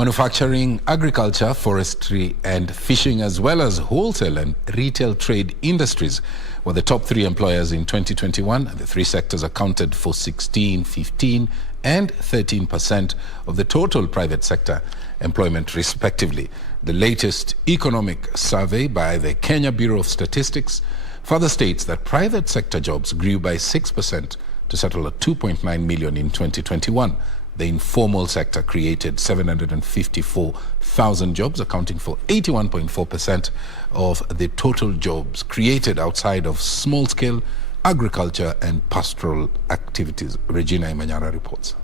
Manufacturing, agriculture, forestry and fishing, as well as wholesale and retail trade industries were the top three employers in 2021. The three sectors accounted for 16%, 15% and 13% of the total private sector employment, respectively. The latest economic survey by the Kenya Bureau of Statistics further states that private sector jobs grew by 6% to settle at 2.9 million in 2021. The informal sector created 754,000 jobs, accounting for 81.4% of the total jobs created outside of small-scale agriculture and pastoral activities. Regina Imanyara reports.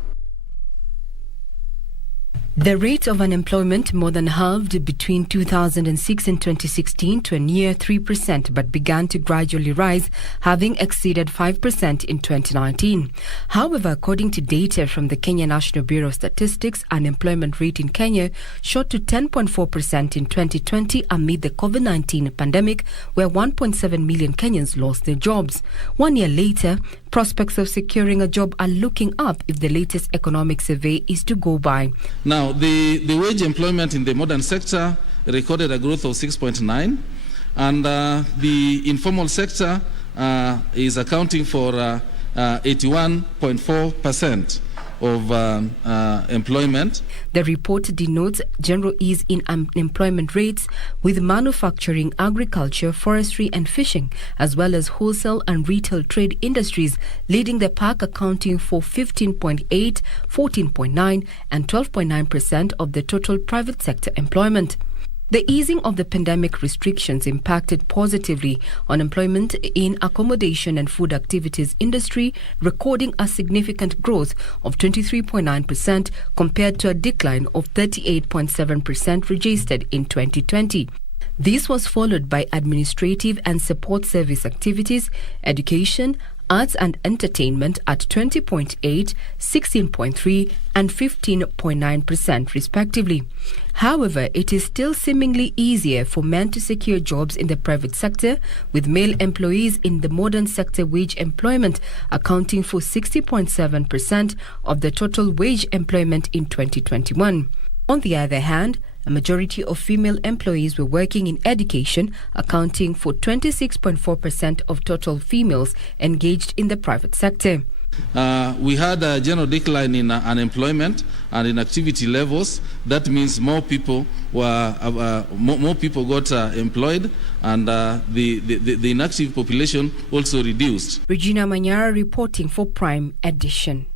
The rate of unemployment more than halved between 2006 and 2016 to a near 3%, but began to gradually rise, having exceeded 5% in 2019. However, according to data from the Kenya National Bureau of Statistics, unemployment rate in Kenya shot to 10.4% in 2020 amid the COVID-19 pandemic, where 1.7 million Kenyans lost their jobs. 1 year later, prospects of securing a job are looking up if the latest economic survey is to go by. Now, the wage employment in the modern sector recorded a growth of 6.9%, and the informal sector is accounting for 81.4% of employment. The report denotes general ease in unemployment rates, with manufacturing, agriculture, forestry and fishing, as well as wholesale and retail trade industries leading the pack, accounting for 15.8%, 14.9% and 12.9% of the total private sector employment. The easing of the pandemic restrictions impacted positively on employment in accommodation and food activities industry, recording a significant growth of 23.9% compared to a decline of 38.7% registered in 2020. This was followed by administrative and support service activities, education, arts and entertainment at 20.8%, 16.3% and 15.9% respectively. However, it is still seemingly easier for men to secure jobs in the private sector, with male employees in the modern sector wage employment accounting for 60.7% of the total wage employment in 2021. On the other hand, a majority of female employees were working in education, accounting for 26.4% of total females engaged in the private sector. We had a general decline in unemployment and in activity levels. That means more people got employed, and the inactive population also reduced. Regina Manyara reporting for Prime Edition.